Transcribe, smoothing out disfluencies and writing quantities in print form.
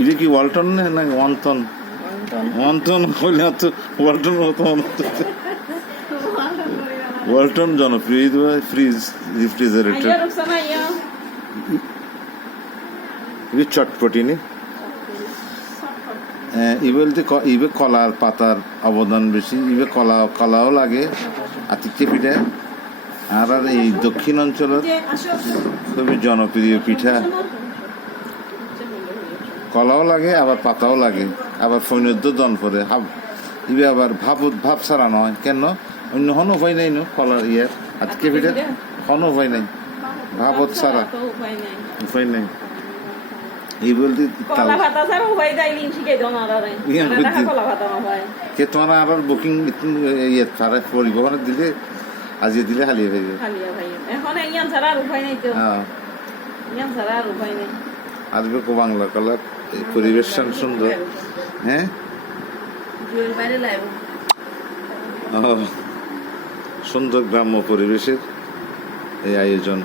এটা কি ওয়ালটন না ওয়ানটন? ওয়ানটন হইলে তো ওয়ালটন মতো ওয়ালটন জনপ্রিয় ফ্রিজ রেফ্রিজারেটর। এটা চটপটি নি ইবে কলার পাতার অবদান বেশি। ইবে কলাও লাগে আতিথ্য পিঠা। আর এই দক্ষিণ অঞ্চলের খুবই জনপ্রিয় পিঠা। কলাও লাগে আবার পাতাও লাগে আবার ফৈনদ্য জন পরে ইবে আবার ভাব ছাড়া নয় কেন অন্য কোনো উপায় নাই কলার ইয়ার আতিথ্য পিঠা কোনো উপায় নাই ভাবত ছাড়া উপায় নাই। এই বলতে তোমার আবার বুকিং ইয়ে পরিবহনে দিলে আজিয়ে দিলে হালিয়ে ভাইবে আসবে কো বাংলা কলার পরিবেশ সুন্দর। হ্যাঁ সুন্দর গ্রাম্য পরিবেশের এই আয়োজন।